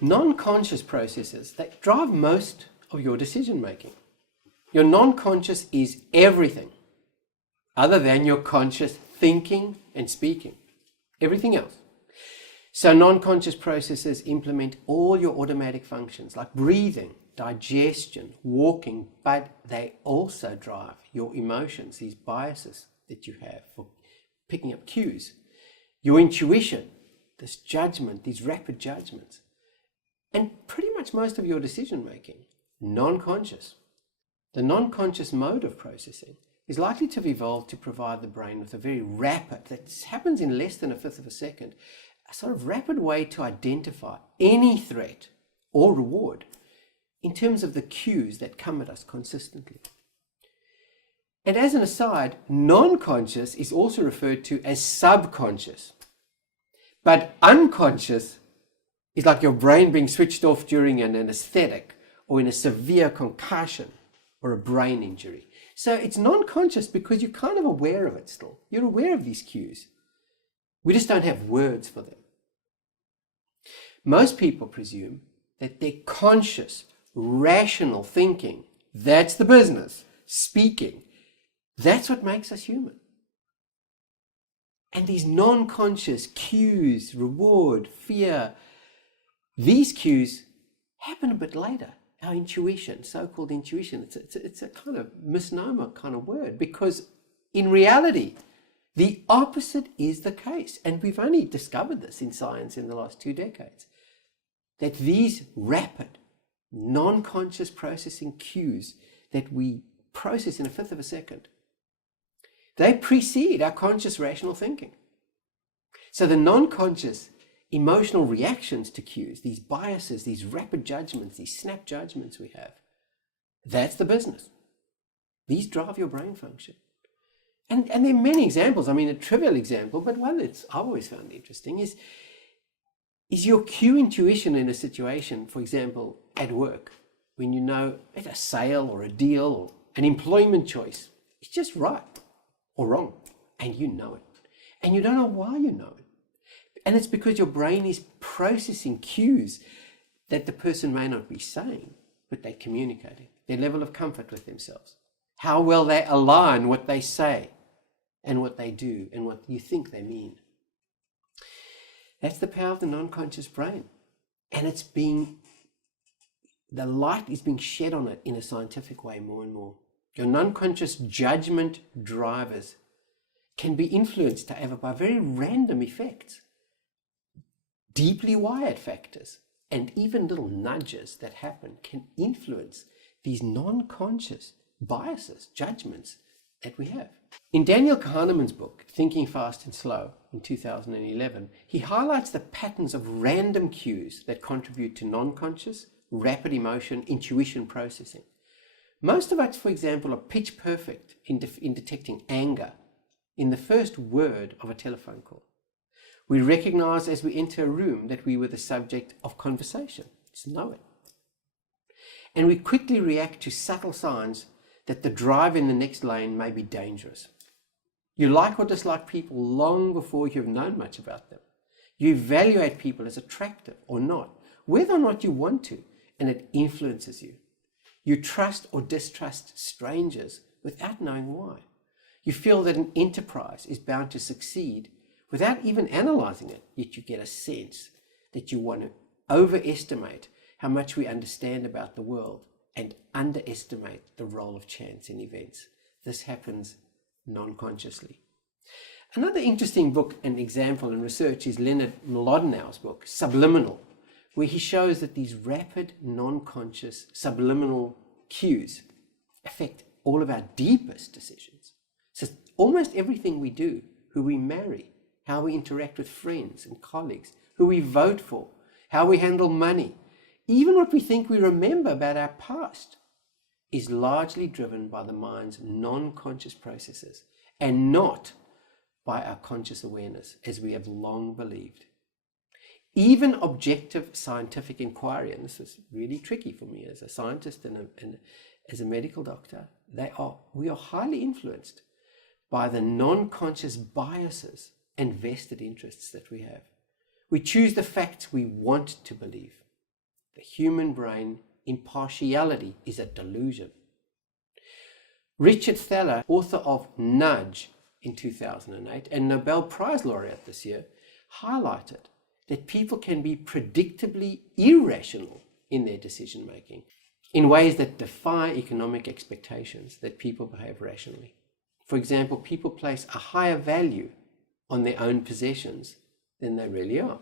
Non-conscious processes that drive most of your decision making. Your non-conscious is everything other than your conscious thinking and speaking. Everything else. So non-conscious processes implement all your automatic functions like breathing, digestion, walking, but they also drive your emotions, these biases that you have for picking up cues, your intuition, this judgment, these rapid judgments, and pretty much most of your decision making, non-conscious. The non-conscious mode of processing is likely to have evolved to provide the brain with a very rapid, that happens in less than a fifth of a second, a sort of rapid way to identify any threat or reward in terms of the cues that come at us consistently. And as an aside, non-conscious is also referred to as subconscious. But unconscious is like your brain being switched off during an anesthetic or in a severe concussion or a brain injury. So it's non-conscious because you're kind of aware of it still. You're aware of these cues. We just don't have words for them. Most people presume that their conscious, rational thinking, that's the business, speaking, that's what makes us human. And these non-conscious cues, reward, fear, these cues happen a bit later. Our intuition, so-called intuition, it's a kind of misnomer kind of word, because in reality, the opposite is the case. And we've only discovered this in science in the last 2 decades, that these rapid, non-conscious processing cues that we process in a fifth of a second, they precede our conscious rational thinking. So the non-conscious emotional reactions to cues, these biases, these rapid judgments, these snap judgments we have, that's the business. These drive your brain function. And there are many examples. I mean, a trivial example, but one that's I've always found interesting is your cue intuition in a situation, for example, at work, when you know at a sale or a deal or an employment choice, it's just right or wrong, and you know it. And you don't know why you know it. And it's because your brain is processing cues that the person may not be saying, but they're communicating, their level of comfort with themselves, how well they align what they say and what they do and what you think they mean. That's the power of the non-conscious brain. And the light is being shed on it in a scientific way more and more. Your non-conscious judgment drivers can be influenced, however, by very random effects, deeply wired factors, and even little nudges that happen can influence these non-conscious biases, judgments that we have. In Daniel Kahneman's book, Thinking Fast and Slow, in 2011, he highlights the patterns of random cues that contribute to non-conscious, rapid emotion, intuition processing. Most of us, for example, are pitch perfect in detecting anger in the first word of a telephone call. We recognize as we enter a room that we were the subject of conversation. Just know it. And we quickly react to subtle signs that the drive in the next lane may be dangerous. You like or dislike people long before you've known much about them. You evaluate people as attractive or not, whether or not you want to, and it influences you. You trust or distrust strangers without knowing why. You feel that an enterprise is bound to succeed without even analyzing it, yet you get a sense that you want to overestimate how much we understand about the world and underestimate the role of chance in events. This happens non-consciously. Another interesting book and example in research is Leonard Mlodinow's book, Subliminal, where he shows that these rapid, non-conscious, subliminal cues affect all of our deepest decisions. So almost everything we do, who we marry, how we interact with friends and colleagues, who we vote for, how we handle money, even what we think we remember about our past, is largely driven by the mind's non-conscious processes and not by our conscious awareness, as we have long believed. Even objective scientific inquiry, and this is really tricky for me as a scientist and as a medical doctor, we are highly influenced by the non-conscious biases and vested interests that we have. We choose the facts we want to believe, the human brain impartiality is a delusion. Richard Thaler, author of Nudge in 2008 and Nobel Prize laureate this year, highlighted that people can be predictably irrational in their decision making in ways that defy economic expectations that people behave rationally. For example, people place a higher value on their own possessions than they really are.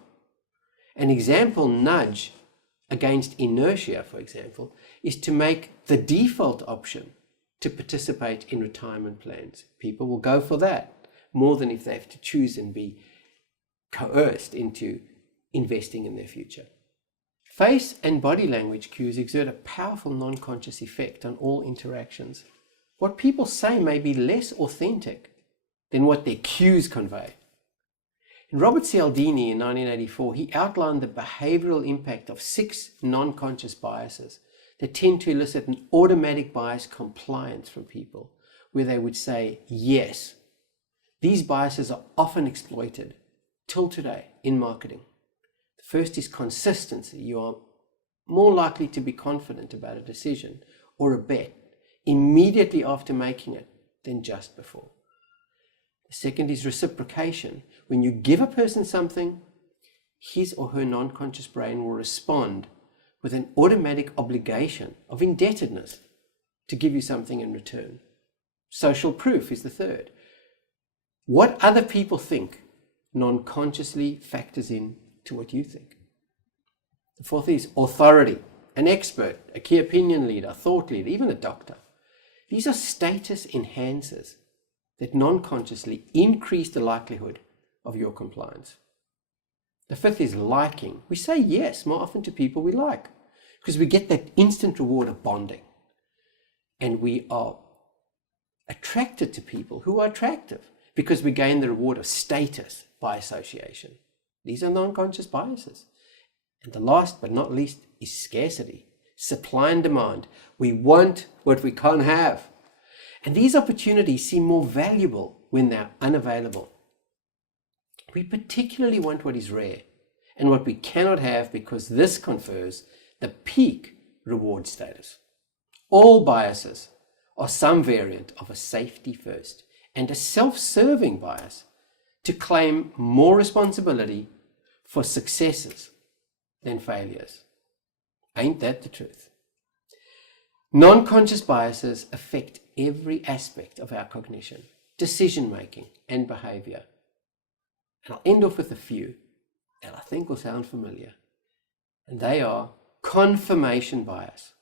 An example nudge against inertia, for example, is to make the default option to participate in retirement plans. People will go for that more than if they have to choose and be coerced into investing in their future. Face and body language cues exert a powerful non-conscious effect on all interactions. What people say may be less authentic than what their cues convey. In Robert Cialdini in 1984, he outlined the behavioral impact of 6 non-conscious biases that tend to elicit an automatic bias compliance from people, where they would say yes. These biases are often exploited till today in marketing. The first is consistency. You are more likely to be confident about a decision or a bet immediately after making it than just before. The second is reciprocation. When you give a person something, his or her non-conscious brain will respond with an automatic obligation of indebtedness to give you something in return. Social proof is the third. What other people think non-consciously factors in to what you think. The fourth is authority. An expert, a key opinion leader, a thought leader, even a doctor. These are status enhancers that non-consciously increase the likelihood of your compliance. The fifth is liking. We say yes more often to people we like because we get that instant reward of bonding. And we are attracted to people who are attractive because we gain the reward of status by association. These are non-conscious biases. And the last but not least is scarcity, supply and demand. We want what we can't have. And these opportunities seem more valuable when they're unavailable. We particularly want what is rare and what we cannot have because this confers the peak reward status. All biases are some variant of a safety first and a self-serving bias to claim more responsibility for successes than failures. Ain't that the truth? Non-conscious biases affect every aspect of our cognition, decision-making, and behavior. And I'll end off with a few that I think will sound familiar. And they are confirmation bias,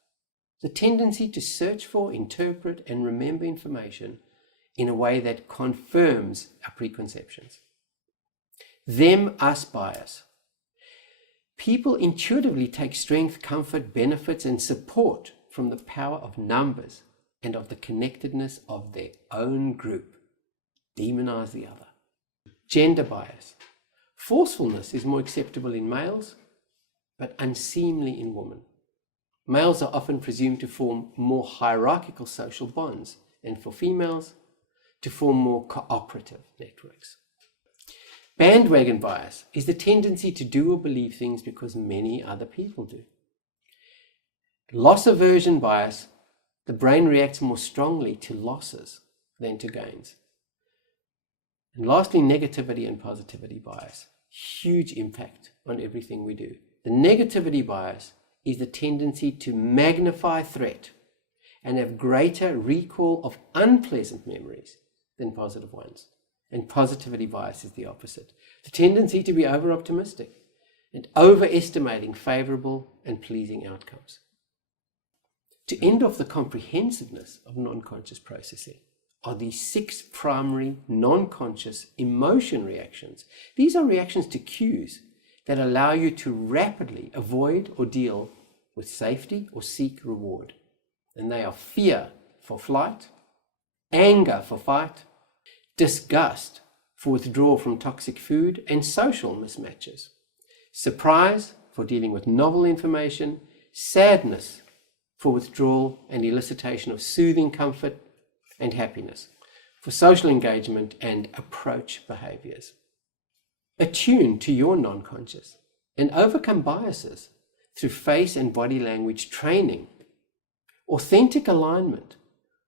the tendency to search for, interpret, and remember information in a way that confirms our preconceptions. Them-us bias. People intuitively take strength, comfort, benefits, and support from the power of numbers and of the connectedness of their own group. Demonize the other. Gender bias. Forcefulness is more acceptable in males, but unseemly in women. Males are often presumed to form more hierarchical social bonds, and for females, to form more cooperative networks. Bandwagon bias is the tendency to do or believe things because many other people do. Loss aversion bias, the brain reacts more strongly to losses than to gains. And lastly, negativity and positivity bias. Huge impact on everything we do. The negativity bias is the tendency to magnify threat and have greater recall of unpleasant memories than positive ones. And positivity bias is the opposite. The tendency to be over-optimistic and overestimating favorable and pleasing outcomes. To end off the comprehensiveness of non-conscious processing are these 6 primary non-conscious emotion reactions. These are reactions to cues that allow you to rapidly avoid or deal with safety or seek reward. And they are fear for flight, anger for fight, disgust for withdrawal from toxic food and social mismatches, surprise for dealing with novel information, sadness for withdrawal and elicitation of soothing comfort, and happiness for social engagement and approach behaviors. Attune to your non-conscious and overcome biases through face and body language training, authentic alignment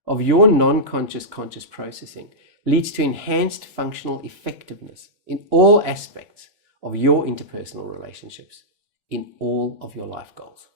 of your non-conscious conscious processing leads to enhanced functional effectiveness in all aspects of your interpersonal relationships, in all of your life goals.